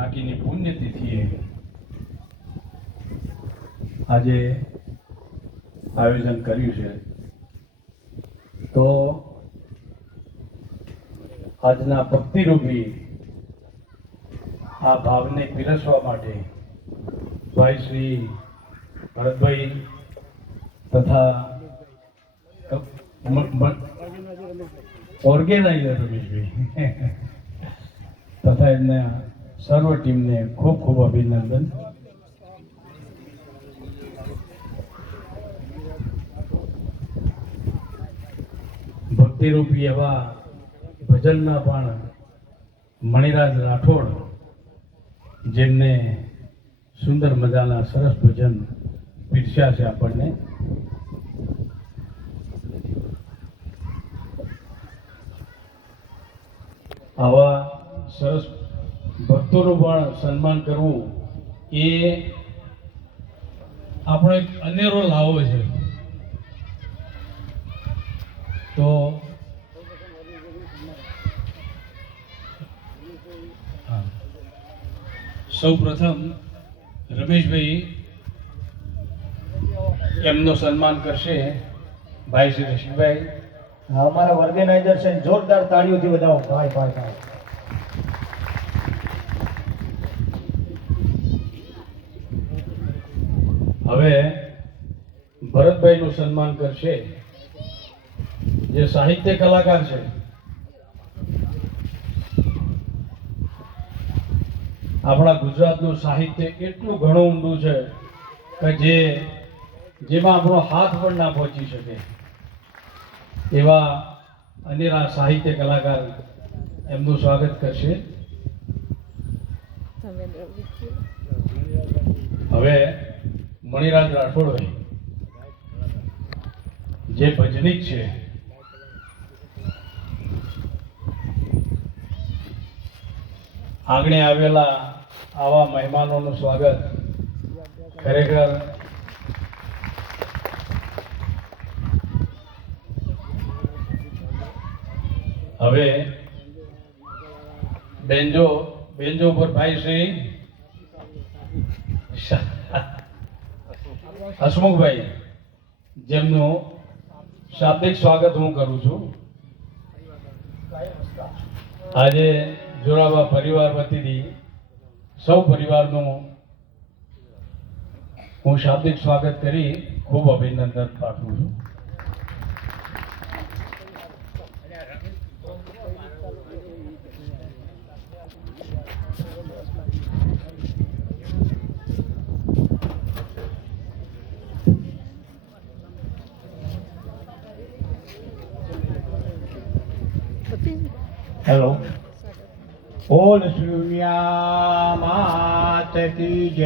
કાકીની પુણ્યતિથિએ આજે આયોજન કર્યું છે, તો આજના ભક્તિરૂપી આ ભાવને પીરસવા માટે ભાઈ શ્રી ભરતભાઈ તથા ઓર્ગેનાઇઝર રમેશભાઈ તથા એમના સર્વ ટીમને ખૂબ ખૂબ અભિનંદન. ભક્તિરૂપી એવા ભજનના પણ મણિરાજ રાઠોડ, જેમને સુંદર મજાના સરસ ભજન પીરસ્યા છે આપણને. આવા સરસ ભક્તોનું પણ સન્માન કરવું એ આપણો એક અનેરો લાવો છે. તો સૌ પ્રથમ રમેશભાઈ એમનો સન્માન કરશે. ભાઈ શ્રી રશીભાઈ અમારા ઓર્ગેનાઇઝર છે, જોરદાર તાળીઓથી વધાવો. ભાઈ ભાઈ ભાઈ હવે ભરતભાઈનું સન્માન કરશે, જે સાહિત્ય કલાકાર છે. આપણા ગુજરાતનું સાહિત્ય એટલું ઘણું ઊંડું છે કે જેમાં આપણો હાથ પણ ના પહોંચી શકે એવા અનેરા સાહિત્ય કલાકાર એમનું સ્વાગત કરશે. હવે મણિરાજ રાઠોડભાઈ જે ભજનીક છે, આંગણે આવેલા આવા મહેમાનોનું સ્વાગત ખરેખર હવે બેન્જો પર ભાઈ શ્રી હસમુખભાઈ, જેમનું શાબ્દિક સ્વાગત હું કરું છું. આજે જોરાવા પરિવાર વતીથી સૌ પરિવારનું હું શાબ્દિક સ્વાગત કરી ખૂબ અભિનંદન પાઠવું છું. હેલો. ઓલ શૂન્ય માત કી જય.